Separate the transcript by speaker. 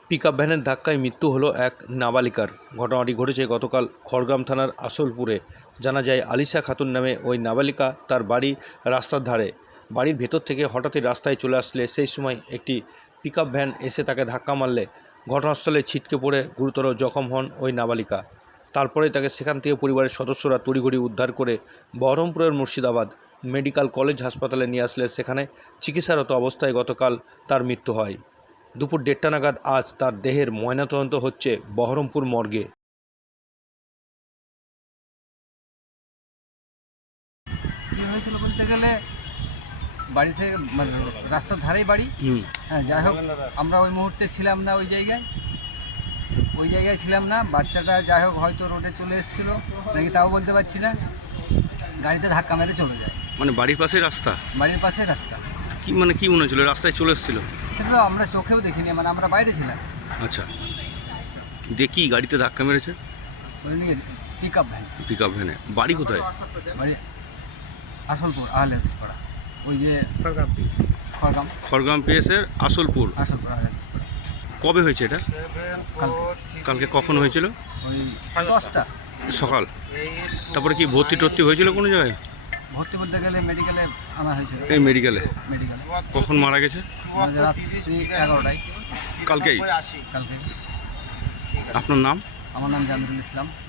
Speaker 1: Pickup ভ্যানের ধাক্কায় মৃত্যু হলো এক নাবালিকার। ঘটনাটি ঘটেছে গতকাল খড়গ্রাম থানার আসলপুরে। জানা যায় আলিশা খাতুন নামে ওই নাবালিকা তার বাড়ি রাস্তার ধারে। বাড়ির ভেতর থেকে হঠাৎই রাস্তায় চলে আসলে সেই সময় একটি পিকআপ ভ্যান এসে তাকে ধাক্কা মারলে ঘটনাস্থলে ছিটকে পড়ে গুরুতর জখম হন ওই নাবালিকা। তারপরে তাকে সেখান থেকে পরিবারের সদস্যরা তড়িঘড়ি উদ্ধার করে বহরমপুরের মুর্শিদাবাদ মেডিকেল কলেজ হাসপাতালে নিয়ে আসলে সেখানে চিকিৎসারত অবস্থায় গতকাল তার মৃত্যু হয়। দুপুর 1:30 নাগাদ আজ তার দেহের ময়নাতদন্ত হচ্ছে বহরমপুর মর্গে।
Speaker 2: কী হয়েছিল বলতে গেলে বাড়ি থেকে মানে রাস্তার ধারেই বাড়ি। হ্যাঁ, যাই হোক আমরা ওই মুহূর্তে ছিলাম না ওই জায়গায় ছিলাম না। বাচ্চাটা যাই হোক হয়তো রোডে চলে এসেছিলো নাকি তাও বলতে পারছি না, গাড়িতে ধাক্কা মেরে চলে যায়।
Speaker 1: মানে বাড়ির পাশে রাস্তা?
Speaker 2: বাড়ির পাশে রাস্তা।
Speaker 1: কি মানে কি মনে হচ্ছিল রাস্তায় চলে এসেছিল?
Speaker 2: সেটা তো আমরা চোখেও দেখিনি, মানে আমরা বাইরে ছিলাম।
Speaker 1: আচ্ছা, দেখি গাড়িতে ধাক্কা মেরেছে?
Speaker 2: পিকআপ ভ্যানে।
Speaker 1: বাড়ি কোথায়?
Speaker 2: বাড়ি আসলপুর আহলেদিসপাড়া, ওই যে
Speaker 1: খড়গ্রাম পিএসের আসলপুর
Speaker 2: আহলেদিসপাড়া।
Speaker 1: কবে হয়েছে এটা? কালকে কখন হয়েছিল?
Speaker 2: ওই 10টা
Speaker 1: সকাল। তারপরে কি ভর্তি টর্তি হয়েছিল কোনো জায়গায়?
Speaker 2: ভর্তি বলতে গেলে মেডিকেলে আনা হয়েছিল।
Speaker 1: এই মেডিকেলে
Speaker 2: মেডিকেলে
Speaker 1: কখন মারা গেছে?
Speaker 2: রাত্রি 11টায়।
Speaker 1: কালকে।
Speaker 2: কালকে।
Speaker 1: আপনার নাম?
Speaker 2: আমার নাম জামিরুল ইসলাম।